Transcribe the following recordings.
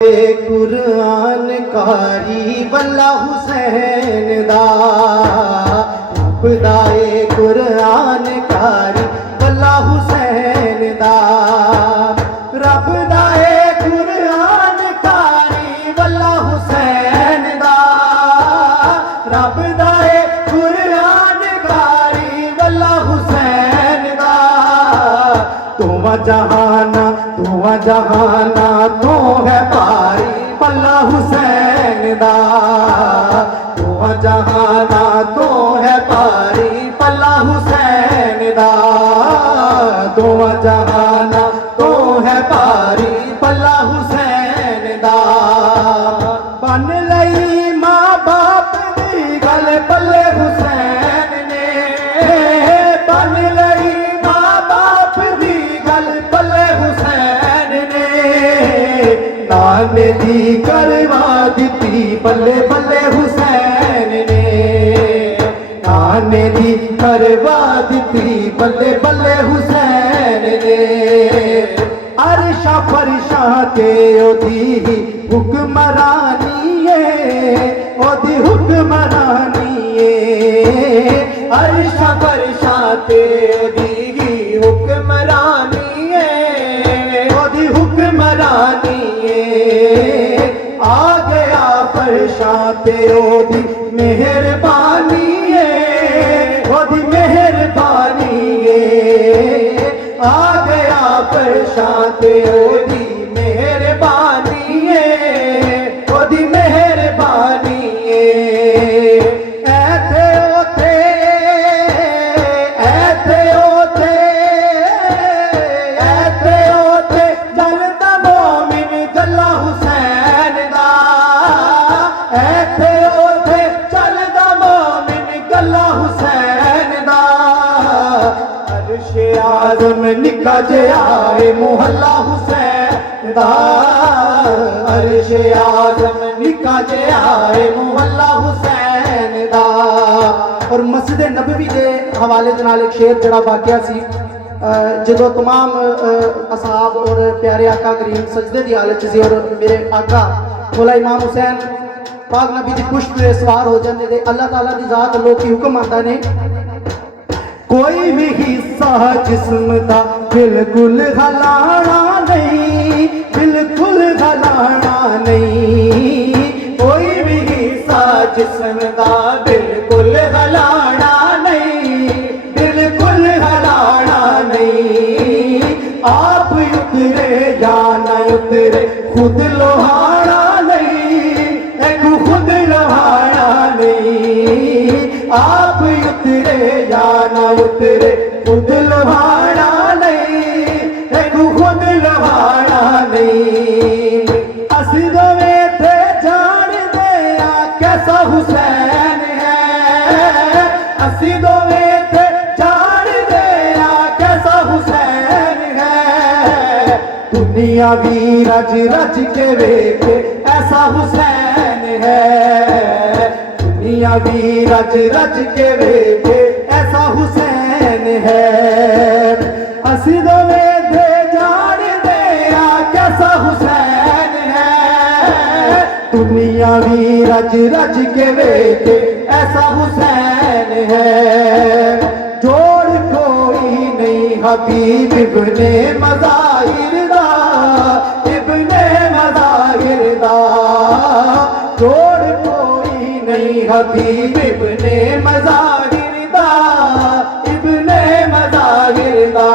कुरान कारी वल्ला हुसैन दा खुदाए कुरान कारी वल्ला हुसैन दा रब दाए कुरान कारी वल्ला हुसैन दा रब दाए कुरान कारी वल्ला हुसैन दा तुम जहाना तो है भारी पल्ला हुसैन दा तुम जहाना तो है भारी पल्ला हुसैन दा तुम जहाना तो है भारी पल्ला हुसैन दा बन लई मां बाप दी गल पल्ले हुसैन ने बन लई मां बाप दी गल पल्ले हुसैन नाने दी करवा दी बल्ले बल्ले हुसैन ने नाने दी करवा दी बल्ले बल्ले हुसैन ने अरशा फरशा ते ओदी हुक्मरानी ओदी हुक्मरानी अरशा फरशा ते ओदी हुक्मरानी ओदी हुक्मरानी आ गया फरशा ते ओदी मेहरबानी ओदी मेहरबानी आ गया फरशा ते ओदी मेहरबानी ओदी मेहरबानी ऐथे ओथे ऐथे ओथे ऐथे ओथे जलदा मोमिन गल्ला हुसैन दा ऐथे ओथे चलदा मोमिन गल्ला हुसैन दा अर्शे आज़म निका जिहा है मुहल्ला हुसैन दा अर्शे आज़म निका जिहा है मुहल्ला हुसैन दा और मस्जिद नबवी के हवाले दे नाल एक शेर जड़ा वाक़या सी जो तमाम असहाब और प्यारे आका करीम सजदे की हालत सी और मेरे आका मौला इमाम हुसैन पाक नबी की पुष्प पे सवार हो जाते थे अल्लाह ताला की जात लोग की हुक्म आता ने कोई भी हिस्सा जिस्म दा बिल्कुल हलाना नहीं बिल्कुल हलाना नहीं कोई भी हिस्सा जिस्म दा बिल्कुल हलाना नहीं बिल्कुल हलाना नहीं आप उतरे या न उतरे खुद लोहाना नहीं एक खुद लोहाना नहीं आप उतरे या न उतरे खुद लोहाना नहीं एक खुद लोहाना नहीं असी दोवे थे जान दे कैसा हुसैन है असी दोवे थे जान दे कैसा हुसैन है दुनिया भी रज रज के वेखे ऐसा हुसैन है दुनिया भी रज रज के वेखे ऐसा हुसैन है असी दोवे थे जान दे कैसा हुसैन है दुनिया भी रज रज के वेखे ऐसा हुसैन है जोड़ कोई नहीं हबीब इब्ने मज़ाहिर दा इब्ने मज़ाहिर दा जोड़ कोई नहीं हबीब इब्ने मज़ाहिर दा इब्ने मज़ाहिर दा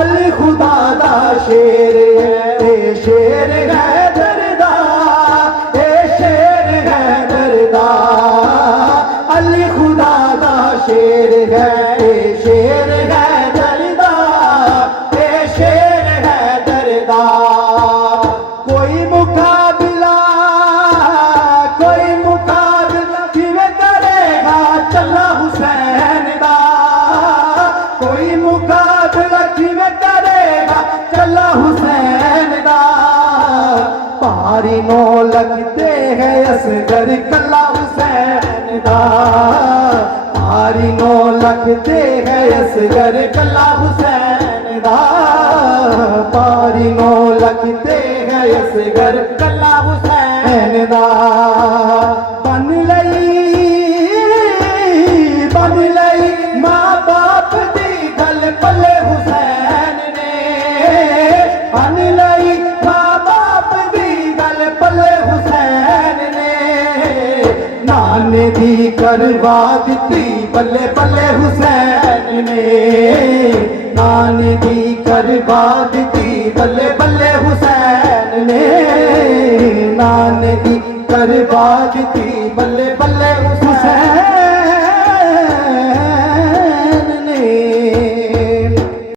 अल खुदा दा शेर है शेर है दरदा शेर है दरदा अल खुदा दा शेर है शेर है दरदा शेर है दरदा कोई मुकाबला किवें करेगा चला हुसैन दा कोई मुकाबला किवें करेगा चला हुसैन दा भारी नो लगते हैं असगर कल्ला हुसैन दा भारी नो लगते हैं असगर कल्ला हुसैन दा पारी नो लगते हैं असगर कला हुसैन दा बन लई मां बाप दी गल पले हुसैन ने बन लई मां बाप दी गल पले हुसैन ने नाने दी करवा दिती बल्ले बल्ले हुसैन ने नाने दी करवा दिती बल्ले बल्ले हुसैन ने नाने दी करवा दिती बल्ले